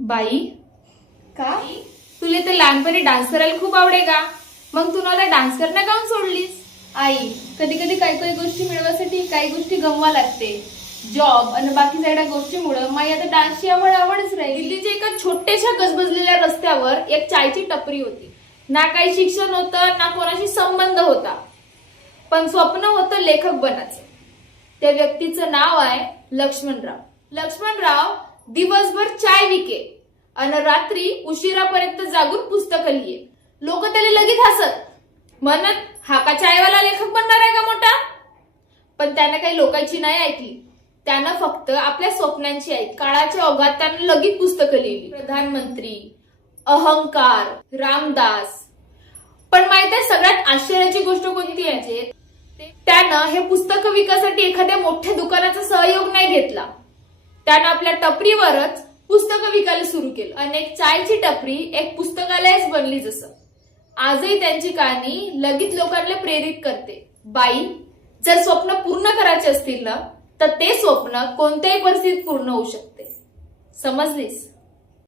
बाई, का? तुला तर लहानपणी डान्स करायला खूप आवडे का? मग तू मला डान्स करणं काऊन सोडलीस? आई, कधी कधी काही गोष्टी मिळवण्यासाठी काही गोष्टी गमवा लागते. जॉब आणि बाकी सगळ्या गोष्टीमुळे माझी आता डान्सची आवडच राहील. दिल्लीच्या एका छोट्याशा गजबजलेल्या रस्त्यावर एक चायची टपरी होती. ना काही शिक्षण होतं, ना कोणाशी संबंध होता, पण स्वप्न होतं लेखक बनायचं. त्या व्यक्तीचं नाव आहे लक्ष्मणराव. लक्ष्मणराव दिवसभर चाय विके आणि रात्री उशिरापर्यंत जागून पुस्तकं लिहे. लोक त्याला लगेच हसत, म्हणत हा का चायवाला लेखक बनणार आहे का मोठा? पण त्यानं काही लोकांची नाही ऐकली. त्यानं फक्त आपल्या स्वप्नांची ऐकली. काळाच्या ओघात त्यानं लगेच पुस्तकं लिहिली. प्रधानमंत्री, अहंकार, रामदास. पण माहित आहे सगळ्यात आश्चर्याची गोष्ट कोणती आहे? त्यानं हे पुस्तक विकासाठी एखाद्या मोठ्या दुकानाचा सहयोग नाही घेतला. त्यानं आपल्या टपरीवरच पुस्तकं विकायला सुरू केलं. अनेक चायची टपरी एक पुस्तकालयच बनली. जसं आजही त्यांची कहाणी लगेच लोकांना प्रेरित करते. बाई, जर स्वप्न पूर्ण करायचे असतील ना, तर ते स्वप्न कोणत्याही परिस्थितीत पूर्ण होऊ शकते. समजलीस?